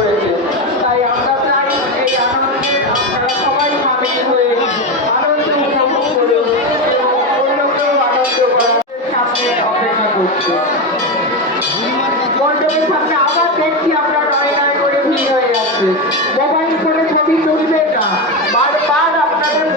করেছে। তাই আমরা চাই এই আনন্দে আপনারা সবাই সামিল হয়ে আনন্দ উপভোগ করুন এবং অন্যকেও আনন্দ করার সামনে অপেক্ষা করছে। মণ্ডপের সামনে আবার দেখছি আমরা নয় নয় করে ভিড় হয়ে যাচ্ছে। মোবাইল ফোনে ছবি তুলবে না, বারবার আপনাদের